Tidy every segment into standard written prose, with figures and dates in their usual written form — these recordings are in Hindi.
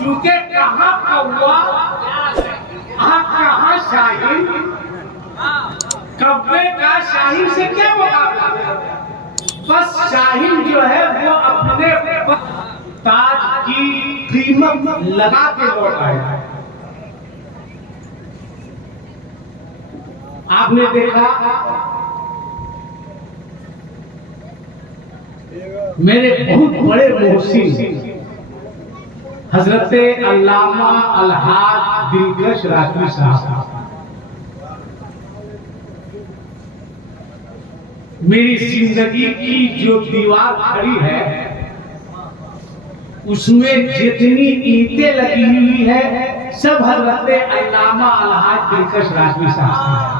चूंकि कहाँ कौवा कहाँ शाहीन, कौवे का शाहीन से क्या मुकाबला। बस शाहीन जो है वो अपने ताज की कीमत लगा के लौट आया। आपने देखा मेरे बहुत बड़े मोहसिन हजरत अल्लामा अलहाज दिलकश राठी साहब मेरी जिंदगी की जो दीवार खड़ी है उसमें जितनी ईंटें लगी हुई है सब हजरत अल्लामा अलहाज दिलकश राठी साहब।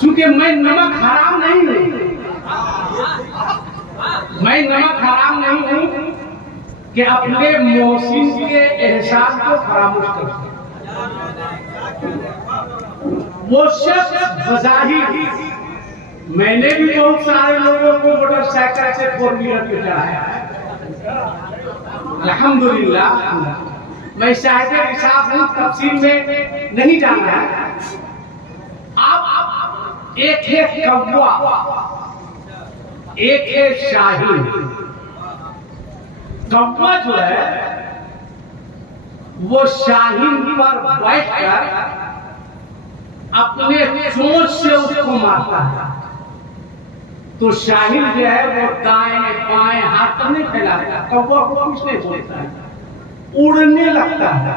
चूंकि मैं नमक हराम नहीं हूं, मैं नमक हराम नहीं हूं कि अपने मोहसिन के एहसान को फरामोश कर सकूं। वो शख्स बज़ाहिर, मैंने भी बहुत सारे लोगों को मोटरसाइकिल से 4 व्हीलर पे चढ़ाया अल्हम्दुलिल्लाह। मैं साहिब हिसाब हूं, तफसीर में नहीं जाना है। आप एक है कौवा, एक है शाहीन। कौवा जो है वो शाहीन पर बैठकर अपने चोंच से उसको मारता है, तो शाहीन जो है वो दाएं बाएं हाथ नहीं फैलाता, कौवा को कुछ नहीं बोलता है, उड़ने लगता है।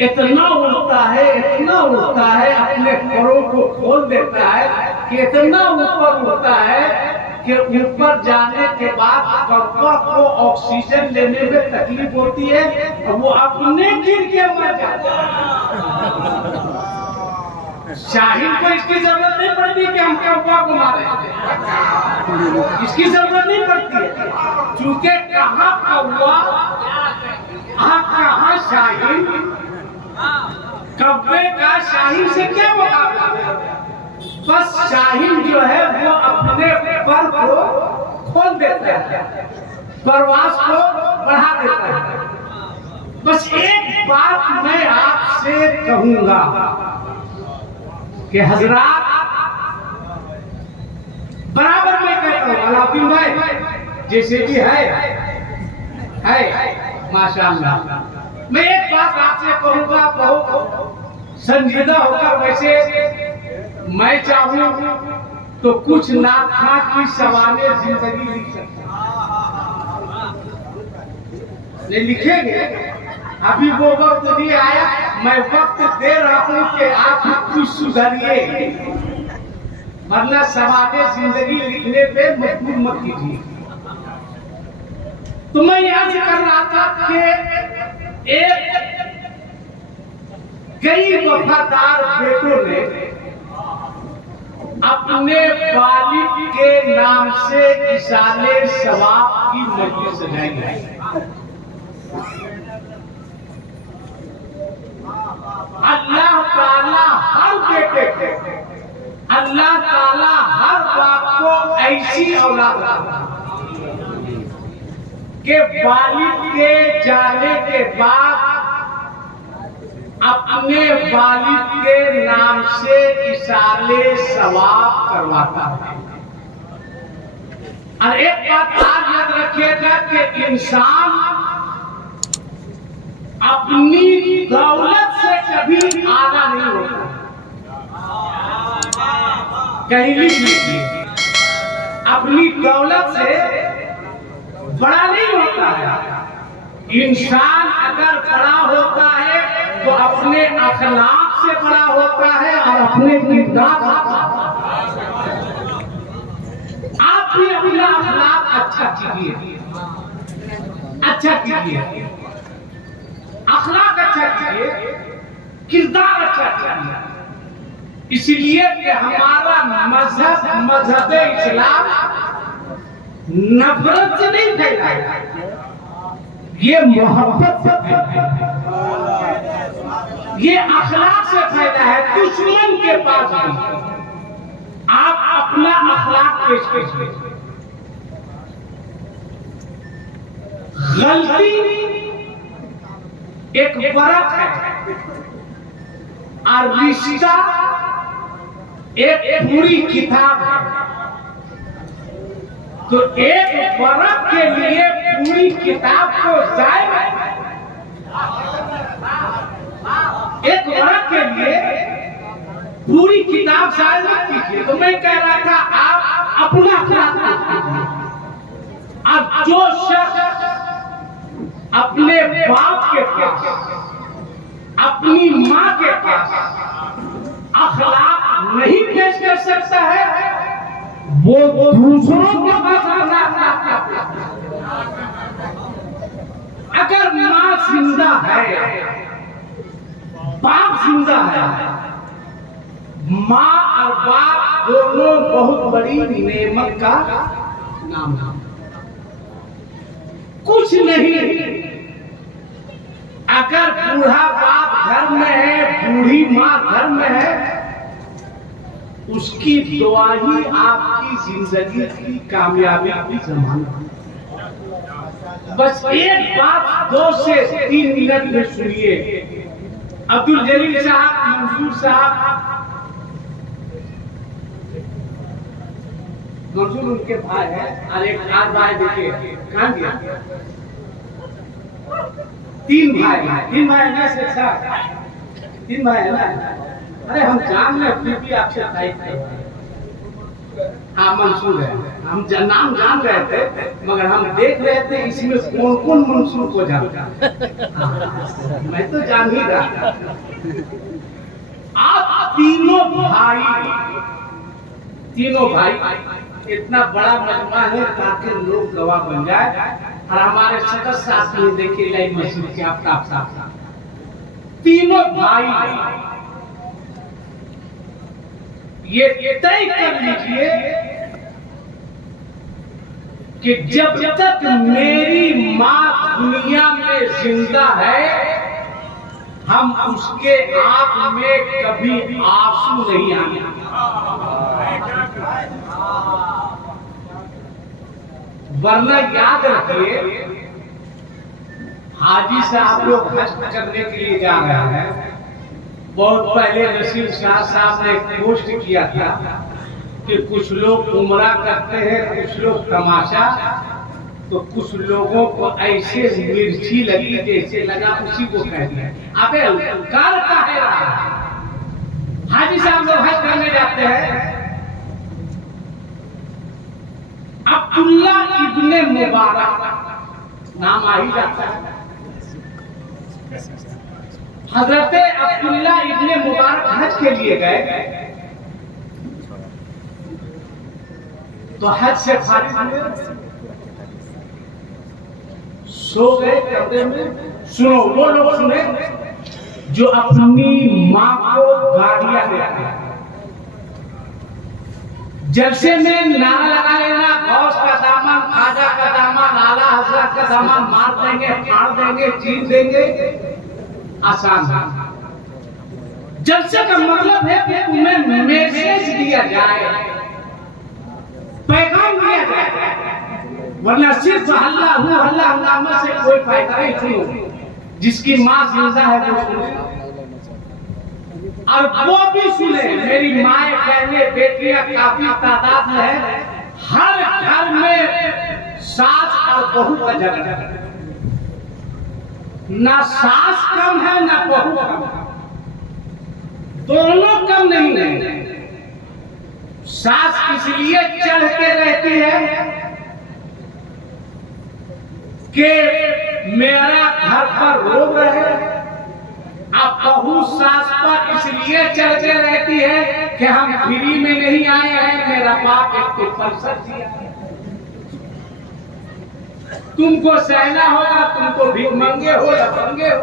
इतना उड़ता है, इतना उड़ता है, अपने परों को खोल देता है कि इतना ऊपर उड़ता है कि ऊपर जाने के बाद कौवा को ऑक्सीजन लेने में तकलीफ होती है और वो अपने गिर के मर जाता है। शाहीन को इसकी जरूरत नहीं पड़ती कि हम कौवा को मारे, इसकी जरूरत नहीं पड़ती है। चूंकि कहाँ कौवा कहाँ शाहीन, कौवे का शाहीन से क्या मुकाबला। बस शाहीन जो है वो अपने पर को खोल देता है, परवास को बढ़ा देता है। बस एक बात मैं आपसे कहूंगा कि हजरात, बराबर मैं कहता हूँ अलाउद्दीन भाई जैसे भी है माशाअल्लाह। मैं एक बात आपसे कहूंगा बहुत संजीदा होकर, वैसे मैं चाहूं तो कुछ नाखा की सवाले जिंदगी लिख सकता नहीं, लिखेंगे। अभी वो वक्त नहीं आया, मैं वक्त दे रहा हूं कि आप कुछ सुधरिए, वरना सवाले जिंदगी लिखने पे मजबूर मत कीजिए। तो मैं याद कर रहा था कि कई वफादार बेटों ने अपने वालिद के नाम से इशाले सवाब की मजलिस सजाई है। अल्लाह ताला हर बेटे को, अल्लाह ताला हर बाप को ऐसी औलाद के वालिद के जाने के बाद अपने वालिद के नाम से इशाले सवाब करवाता है। और एक बात आज याद रखिएगा कि इंसान अपनी दौलत से कभी आला नहीं होता। कहीं लिख लीजिए, अपनी दौलत से बड़ा नहीं होता है। इंसान अगर बड़ा होता है तो अपने अखलाक से बड़ा होता है और अपने किरदार। आप भी अपना अखलाक अच्छा कीजिए, अच्छा कीजिए, अखलाक अच्छा कीजिए, किरदार अच्छा कीजिए। इसलिए कि हमारा मजहब इस्लाम नफरत से नहीं फैलाया, ये मोहब्बत से फैला है, ये अखलाक से फैला है। दुश्मन के पास भी आप अपना अखलाक पेश कीजिए। गलती एक फर्क है और रिश्ता एक पूरी किताब है। तो एक फर्क के लिए पूरी किताब को जाए, एक फर्क के लिए पूरी किताब शायद मत कीजिए। तो मैं कह रहा था आप अपना अखलाक कीजिए। अब जो शख्स अपने बाप के पास, अपनी माँ के पास अखलाक नहीं पेश कर सकता है, वो दूसरों के पास अपना अखलाक क्या पेश कर सकता है? अगर माँ जिंदा है, बाप जिंदा है, माँ और बाप दोनों बहुत बड़ी नेमत का नाम है। कुछ नहीं, अगर बूढ़ा बाप घर में है, बूढ़ी माँ घर में है, उसकी दुआ ही आपकी जिंदगी की कामयाबी की जमानत है। बस एक बात 2 से 3 मिनट में सुनिए। अब्दुल जलील साहब, मंसूर साहब, मंसूर उनके भाई है और एक और भाई देखिए कहां गया? 3 भाई हैं, 3 भाई ना से साहब, 3 भाई है ना? अरे हम जान ले फिर भी आपसे तारीफ कर रहे हैं। हाँ मंसूर है, हम नाम जान रहे थे मगर हम देख रहे थे इसमें कौन कौन मंसूर को जानता। मैं तो जान ही रहा था। आप तीनों भाई इतना बड़ा मजमा है ताकि लोग गवाह बन जाए। और हमारे सदस्य साथ में देखिए लाइव मशीन के आफ्ताब साहब, तीनों भाई ये तय कर लीजिए कि जब तक मेरी माँ दुनिया में जिंदा है, हम उसके आंख में कभी आंसू नहीं आने। वरना याद रखिए, हाजी साहब लोग हज करने के लिए जा रहे हैं। बहुत पहले नसीर शाह साहब ने एक पोस्ट किया था कि कुछ लोग उम्रा करते हैं, कुछ लोग तमाशा, तो कुछ लोगों को ऐसे मिर्ची लगी जैसे लगा उसी को कह दिया। अबे कार का है हाजी साहब लोग हज करने जाते हैं। अब्दुल्ला इब्ने मुबारक नाम आ ही जाता है। हजरत अब्दुल्ला इब्ने मुबारक हज के लिए गए तो हज से फारिग हुए, सो गए कमरे में। सुनो, वो लोग सुने जो अपनी माँ को गालियां देते हैं। जलसे में नारा लगा लेना, गौस का दामन, खाजा का दामन, आला हजरत का दामन मार देंगे, फाड़ देंगे, चीर देंगे, आसान है। जलसे का मतलब है कि तुम्हें मैसेज दिया जाए, पैगाम दिया जाए, वरना सिर्फ हल्ला हंगामा से कोई फायदा नहीं। सुनो, जिसकी माँ जिंदा है वो सुने और वो भी सुने। मेरी माए बहने बेटियां काफी तादाद में है। हर घर में सास और बहू का झगड़ा, ना सास कम है ना बहू कम है, दोनों कम नहीं है। सास इसलिए चढ़ के रहती है कि मेरा घर पर रोग रहे, अब बहू सास पर इसलिए चढ़ के रहती है कि हम फ्री में नहीं आए हैं, मेरा बाप एक तो पैसा दिया, तुमको सहना होगा, तुमको भीख मंगे हो या मंगे हो।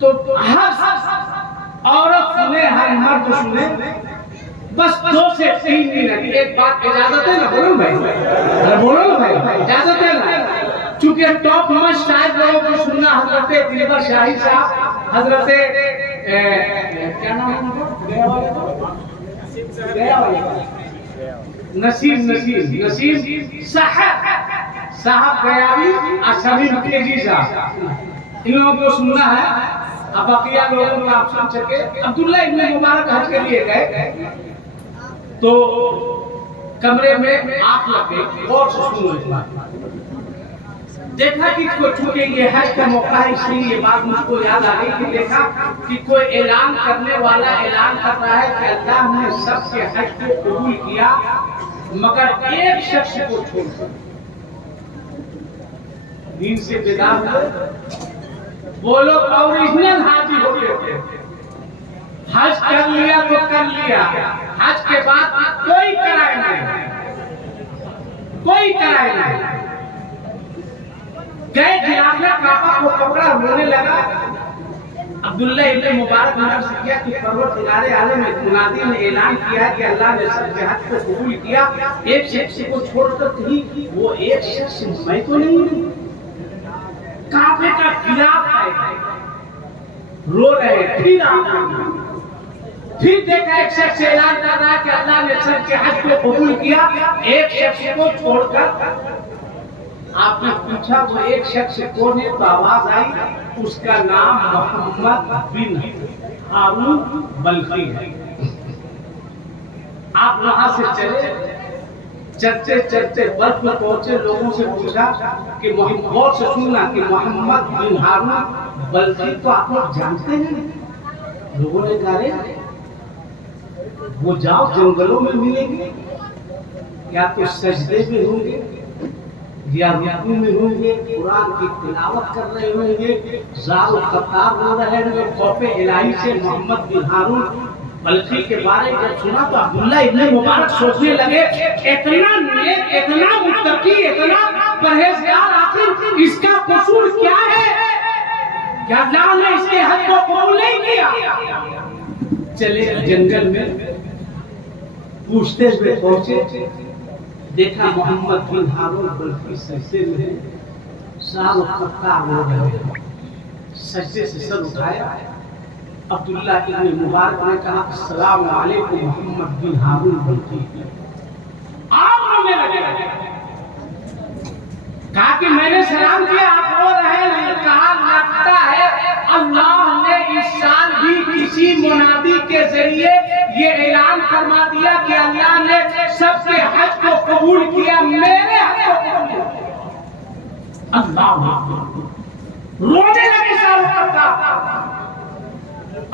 तो हर औरत सुने, हर मर्द सुने। बस 2 से 3 मिनट एक बात, इजाजत है ना? बोलो भाई, बोलो भाई, इजाजत है ना? चूंकि टॉप मोस्ट शायद लोगों को सुनना हजरत दिलबर शाही साहब, हजरत क्या नाम है नसीम साहब साहब गयावी और शमीम तेजी साहब, इन लोगों को सुनना है। अब बकिया लोगों को आप सुन सके। अब्दुल्ला इब्न मुबारक हज के लिए गए तो कमरे में आग लग गई और सुनो इस बात। देखा कि कोई चूंकि ये हज का मौका है इसलिए ये बात मुझको याद आ गई कि देखा कि कोई ऐलान करने वाला ऐलान कर रहा है कि अल्लाह ने सबके हज को कबूल किया मगर एक शख्स को छोड़कर। दीन से विदा हुए वो लोग ओरिजिनल हाजी हो गए। हज कर लिया तो कर लिया, हज के बाद कोई कराए नहीं, कोई कराए नहीं। गए खिलाफे काबा को पकड़ा, रोने लगा। अब्दुल्ला इब्न मुबारक ने अर्ज किया कि परवरदिगारे आलम में मुनादी ने ऐलान किया कि अल्लाह ने सबके हज को कबूल किया, एक शख्स को छोड़कर कहीं वो एक शख्स मैं तो नहीं हूं। काबे का खिलाफ है, रो रहे। फिर देखा एक शख्स ऐलान कर रहा है कि अल्लाह ने सबके हज को कबूल किया, एक शख्स को छोड़कर। आपने पूछा वो एक शख्स कौन है तो आवाज आई उसका नाम मोहम्मद बिन हारून बल्खी है। आप वहां से चले, चलते चलते बल्ख में पहुंचे, लोगों से पूछा कि गौर से सुनना कि मोहम्मद बिन हारून बल्खी तो आप लोग जानते हैं। लोगों ने कहा वो जाओ जंगलों में मिलेंगे, या तो सजदे में होंगे या रुकू में होंगे, कुरान की तिलावत कर रहे होंगे, ज़ाल कतार हो रहे होंगे। खौफे इलाही से मोहम्मद बिन हारून बल्खी के बारे में जब सुना तो अब्दुल्ला इब्न मुबारक सोचने लगे इतना नेक, इतना मुत्तकी, इतना परहेजगार, आखिर इसका कसूर क्या है? क्या अल्लाह ने इसके हज को कबूल नहीं किया? चले जंगल में पूछते हुए पहुंचे, देखा मोहम्मद बिन हारून बल्खी सजदे में साल कतार हो रहे, सजदे से सर उठाया। अब्दुल्ला इब्न मुबारक ने कहा अस्सलाम वालेकुम मोहम्मद बिन हारून बल्खी। आप रोने लगे, कहा कि मैंने सलाम किया, आप रो रहे हैं। कहा लगता है अल्लाह ने इस साल भी किसी मुनादी के जरिए ये ऐलान फरमा दिया कि अल्लाह ने सबके हज को कबूल किया, मेरे हज को कबूल किया। अल्लाह रोने लगे साल।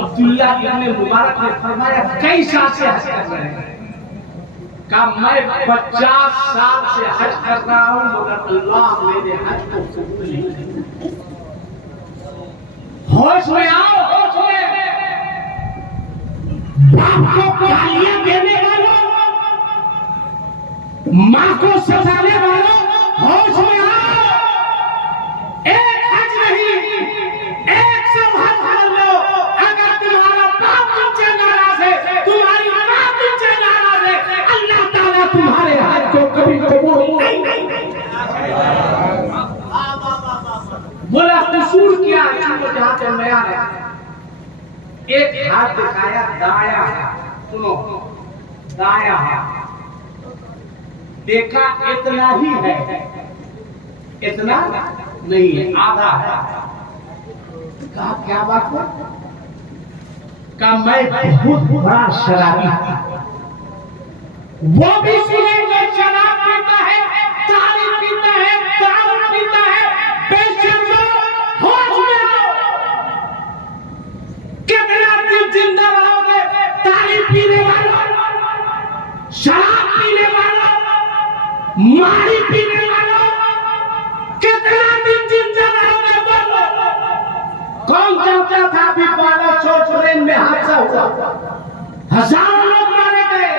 अब्दुल्ला इब्न मुबारक ने फरमाया कई साल से हज कर रहे हैं? कहा मैं 50 साल से हज कर रहा हूं मगर अल्लाह मेरे हज को कबूल नहीं किया। होश में आओ, होश में। बाप को गालियां देने वालों, मां को सताने वालों, होश में आओ। एक हज नहीं, 100 हज कर लो। अगर तुम्हारा बाप तुमसे नाराज है, तुम्हारी मां तुमसे नाराज है, अल्लाह ताला तुम्हारे हज को कभी कबूल नहीं करेगा। बोला कसूर किया है जहां से नया है। एक हाथ दिखाया दाया, सुनो दाया हाथ देखा इतना ही है, इतना नहीं है, आधा है। कहा क्या बात है? कहा मैं बहुत बड़ा शराबी था। वो भी सुनेंगे शराब पीता है, तारी पीता है, दारू पीता है, बेशर्मो, होश में आओ। कितना दिन जिंदा रहोगे तारी पीने वाला, शराब पीने वाला, मारी पीने वाला? कितना दिन जिंदा रहोगे बोलो? कौन चाहता था अभी बाला चौक में हादसा हुआ, हजारों लोग मारे गए।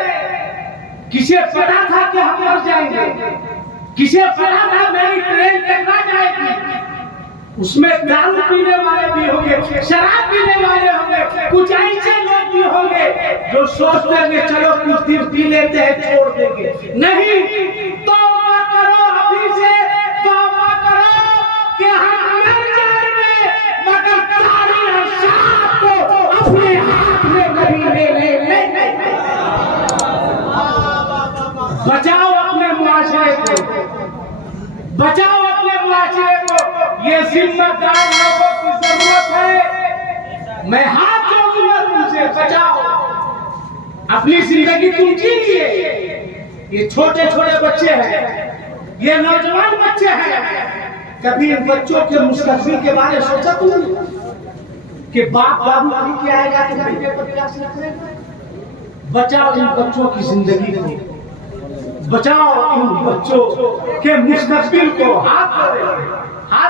किसे पता था कि हम मर जाएंगे? किसे पता था मेरी ट्रेन टकरा जाएगी? उसमें दारू पीने वाले भी होंगे, शराब पीने वाले होंगे, कुछ ऐसे लोग भी होंगे जो सोचते हैं चलो कुछ दिन पी लेते हैं छोड़ देंगे। नहीं, तौबा करो, अभी से तौबा करो कि हम मर जाएंगे मगर तारी और शराब को अपने हाथ में कभी ले नहीं। बचाओ अपने मुआशरे को, बचाओ अपने मुआशरे को, ये जिम्मेदार लोगों की जरूरत है। मैं हाथ जोड़ूंगा तुमसे, बचाओ अपनी जिंदगी, तुम जीजिए। ये छोटे छोटे बच्चे हैं, ये नौजवान बच्चे हैं, कभी इन बच्चों के मुस्तकबिल के बारे में सोचा तुमने कि बाप बाबू के आएगा तो बेटे पर क्या असर करेगा? बचाओ इन बच्चों की जिंदगी को, बचाओ इन बच्चों के मुस्तकबिल को। हाथ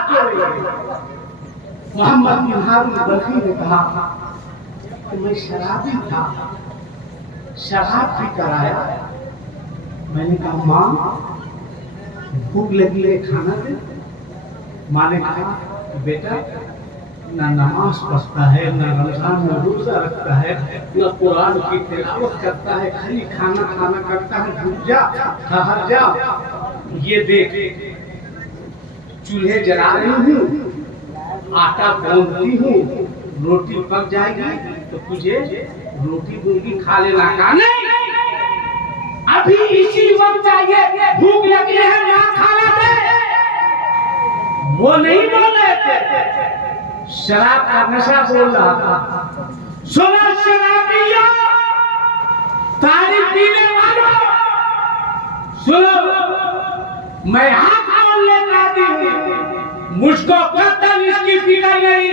जोड़े। मोहम्मद बिन हारून बल्खी ने कहा कि मैं शराबी था, शराब पी कर आया। मैंने कहा माँ भूख लगी है, खाना दे। माँ ने कहा बेटा ना नमाज पढ़ता है, ना रमजान में रोजा रखता है, ना कुरान की तिलावत करता है, खाली खाना करता है। रुक जा, ठहर जा, ये देख चूल्हे जला रही हूँ, आटा गूंथती हूँ, रोटी पक जाएगी तो तुझे रोटी दूंगी, खा लेना। का नहीं, अभी इसी वक्त चाहिए, भूख लगी है, ना खाना दे। वो नहीं बोल रहे थे, शराब का नशा बोल रहा था। सुनो शराबियों, तारीफ पीने वालों, सुनो, मैं हाथ बोल लेता हूँ। मुझको कतई इसकी फिक्र नहीं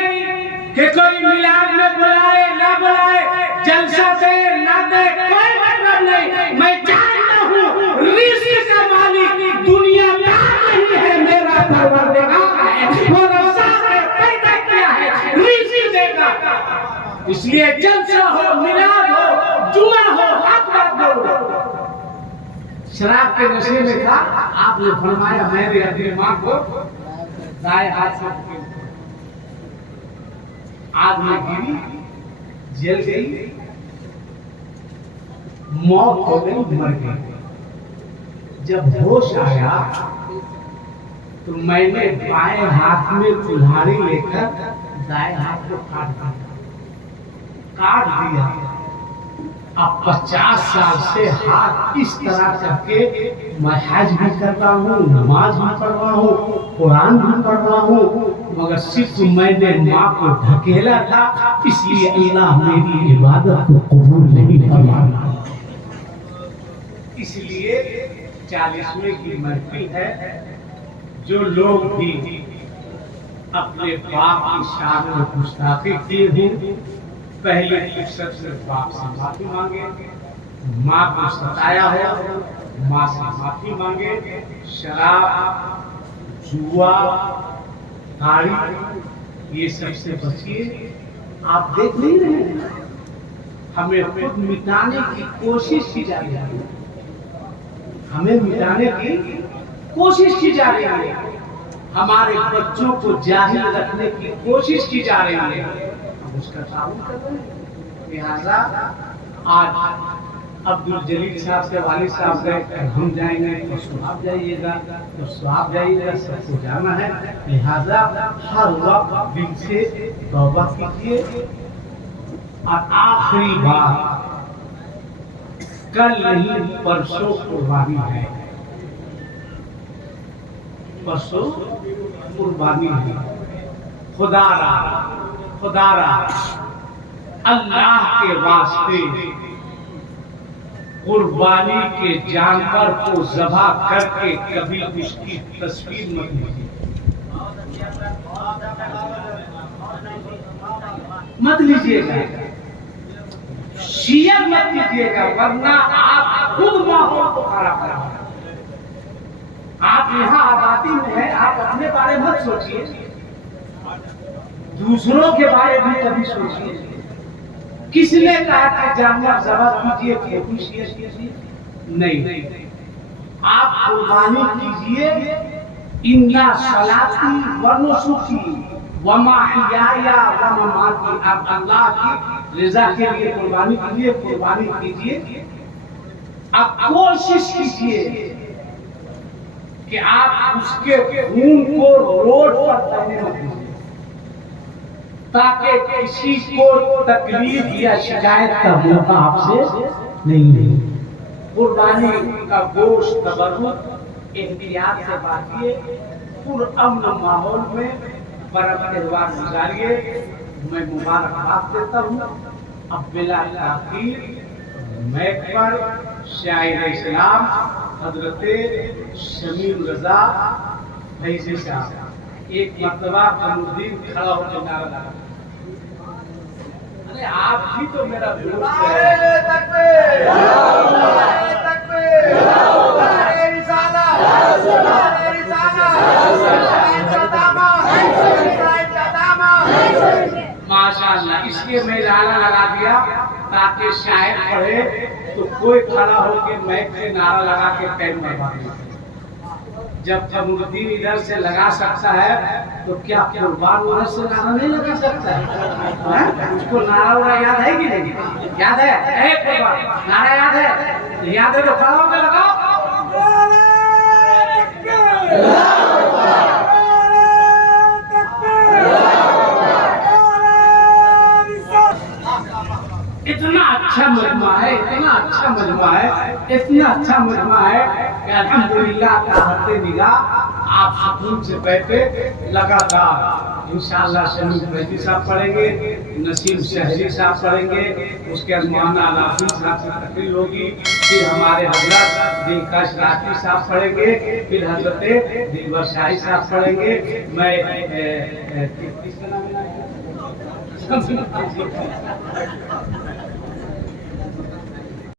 कि कोई मिलाद में बुलाए ना बुलाए, जलसा दे ना दे, कोई मतलब नहीं। मैं जानता हूँ रिज़्क़ का मालिक दुनियादार नहीं है, मेरा परवरदिगार है। वो रज़्ज़ाक़ है, पैदा किया है, रिज़्क़ देगा। इसलिए जलसा हो, मिलाद हो, जुमा हो, हाथ मत दो। शराब के नशे में था, आपने फरमाया मेरे अपनी माँ को दाएं हाथ से आग में गिरी, जल गई, मौत हो गई, मर गई। जब होश आया तो मैंने बाएं हाथ में कुल्हाड़ी लेकर दाएं हाथ को काट दिया। अब 50 साल से हाथ इस तरह करके मैं हज भी करता हूँ, नमाज भी पढ़ रहा हूँ, कुरान भी पढ़ रहा हूँ, मगर सिर्फ मैंने माँ को धकेला था, इसलिए अल्लाह मेरी इबादत को कबूल नहीं फरमाया। इसलिए 40वें की महफिल है। जो लोग भी अपने बाप की शान में गुस्ताखी किए हैं, पहले फुर्सत से बाप से माफी मांगे, माँ को सताया है माँ से माफी मांगे। शराब, जुआ, गाड़ी, ये सबसे बचिए। आप देख नहीं रहे हैं, हमें खुद मिटाने की कोशिश की जा रही है, हमें मिटाने की कोशिश की जा रही है, हमारे बच्चों को जाहिल रखने की कोशिश की जा रही है। उसका ताउन कर रहे हैं। लिहाजा आज अब्दुल जलील साहब के वालिद साहब गए, हम जाएंगे तो स्वाब जाइएगा, तो स्वाब जाइएगा, सबको जाना है। लिहाजा हर वक्त दिल से तौबा कीजिए। और आखिरी बात, कल नहीं परसों कुर्बानी है, परसों कुर्बानी है। खुदारा अल्लाह के वास्ते कुर्बानी के जानवर को ज़बह करके कभी उसकी तस्वीर मत लीजिए, मत लीजिएगा, शेयर मत कीजिएगा, वरना आप खुद माहौल को खराब करेंगे। आप यहाँ आबादी में हैं, आप अपने बारे में मत सोचिए, दूसरों के बारे में कभी सोचिए। किसने कहा कि जानवर ज़बह कीजिए, फोटो शेयर कीजिए? नहीं, आप कुर्बानी कीजिए। इन्ना सलाती व नुसुकी व महयाया व ममाती, आप अल्लाह की रज़ा के लिए कुर्बानी कीजिए, कुर्बानी कीजिए। आप कोशिश कीजिए कि आप उसके खून को रोड पर बहने मत दीजिए, ताकि किसी को तकलीफ या शिकायत का मौका आपसे नहीं मिले। कुर्बानी का गोश्त तबर्रुक एहतियात से बांटिए, पुरअमन माहौल में पर्व त्योहार गुजारिए। मैं मुबारकबाद देता हूँ। अब बिला ताखीर मैक पर शायर इस्लाम हजरत शमीम रजा फैजी साहब एक मर्तबा कमरुद्दीन खड़ा होकर नारा लगा, अरे आप ही तो मेरा दोस्त माशाअल्लाह। इसलिए मैं नारा लगा दिया ताकि शायर पढ़े तो कोई खड़ा होकर मैक से नारा लगा के पैर मरवा दे। जब कमरुद्दीन इधर से लगा सकता है तो क्या कुर्बान उधर से नारा नहीं लगा सकता है? उसको नारा उड़ा याद है कि नहीं? याद है? कुर्बान नारा याद है? याद है तो खड़ा होकर लगाओ। इतना अच्छा मजमा है, इतना अच्छा मजमा है, इतना अच्छा मजमा है कि अल्हम्दुलिल्लाह ताहते निगाह आप सुकून से बैठे लगातार इंशाअल्लाह शमीम फैजी साहब पढ़ेंगे, नसीम शहरी साहब पढ़ेंगे, उसके बाद मौलाना नाफी साहब की तकरीर होगी, फिर हमारे हजरत दिलकश राठी साहब पढ़ेंगे, फिर हजरत दिलबर शाही साहब पढ़ेंगे। मैं किसका नाम है?